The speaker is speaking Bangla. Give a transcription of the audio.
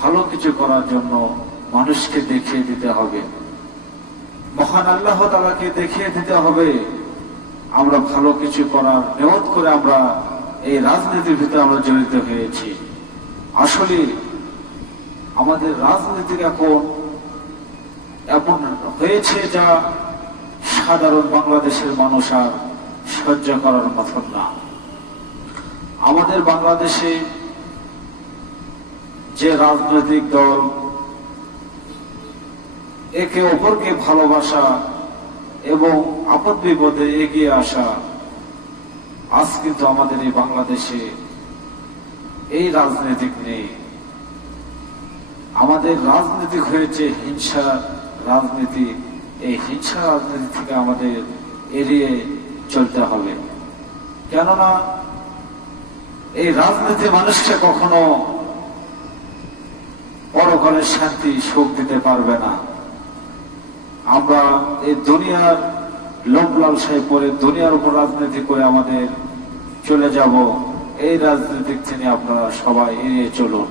ভালো কিছু করার জন্য মানুষকে দেখিয়ে দিতে হবে, মহান আল্লাহ তাআলাকে দেখিয়ে দিতে হবে আমরা ভালো কিছু করার নিয়ত করে আমরা এই রাজনীতির ভিতরে আমরা জড়িত হয়েছি। আসলে আমাদের রাজনীতি এখন এমন হয়েছে যা সাধারণ বাংলাদেশের মানুষ আর সহ্য করার মতন না। আমাদের বাংলাদেশে যে রাজনৈতিক দল একে অপরকে ভালোবাসা এবং আপদ বিপদে এগিয়ে আসা, আজ কিন্তু আমাদের এই বাংলাদেশে এই রাজনীতিক নেই। আমাদের রাজনীতিক হয়েছে হিংসা রাজনীতি। এই হিংসা রাজনীতি থেকে আমাদের এড়িয়ে চলতে হবে, কেননা এই রাজনীতি মানুষকে কখনো পরকালের শান্তি সুখ দিতে পারবে না। আমরা এই দুনিয়ার লোভ লালসায় পড়ে দুনিয়ার উপর রাজনীতি করে আমাদের চলে যাব, এই রাজনীতিক থেকে আপনারা সবাই এড়িয়ে চলুন।